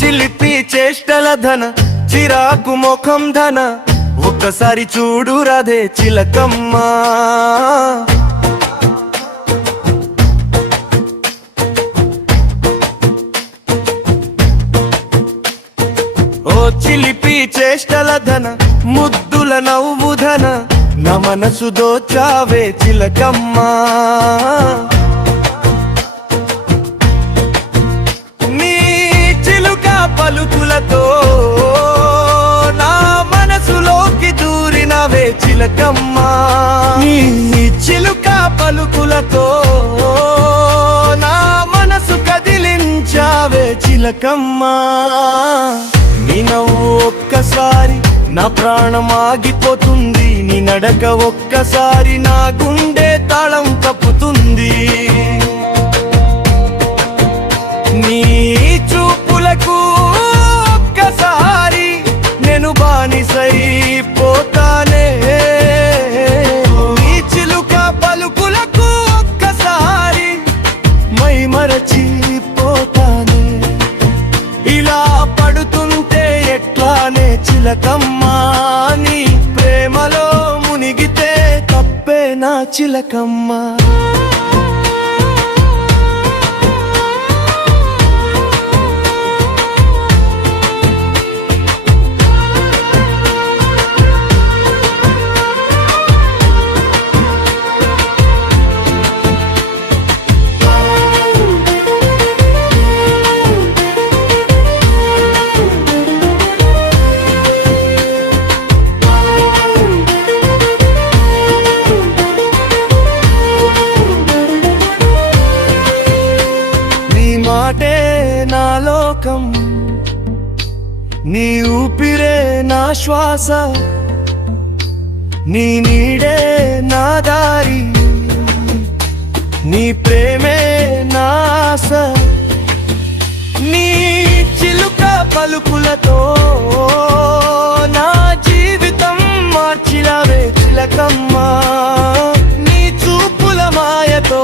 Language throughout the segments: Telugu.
చిలిపి చేష్టల ధన చిరాకు ముఖం ధన ఒక్కసారి చూడు రాధే చిలకమ్మ ఓ చిలిపి చేష్టల ధన ముద్దుల నవ్వు ధన నా మనసు దోచావే చిలకమ్మ నీ చిలుక పలుకులతో నా మనసులోకి దూరినవే చిలకమ్మ నీ చిలుక పలుకులతో నా మనసు కదిలించావే చిలకమ్మ నీ నవ్వు ఒక్కసారి నా ప్రాణం ఆగిపోతుంది నీ నడక ఒక్కసారి నా గుండె తాళం కప్పుతుంది నీ చూపులకు ఒక్కసారి నేను బానిసైపోతానే నీ చిలుక పలుకులకు ఒక్కసారి మై మరచిపోతానే ఇలా పడుతుంటే ఎట్లానే చిలకమ్మ నీ ప్రేమలో మునిగితే తప్పే నా చిలకమ్మ మాటే నా లోకం నీ ఊపిరే నా శ్వాస నీ నీడే నా దారి నీ ప్రేమే నా ఆశ నీ చిలుక పలుకులతో నా జీవితం మార్చినవే చిలకమ్మ నీ చూపుల మాయతో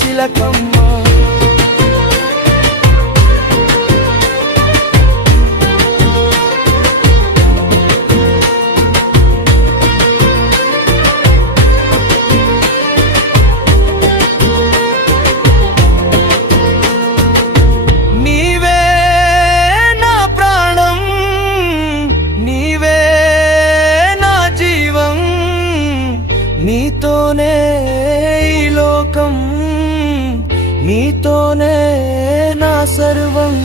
చిలకమ్మ నీవే నా ప్రాణం నీవే నా జీవం నీతోనే ఈ లోకం నీతోనే నా సర్వం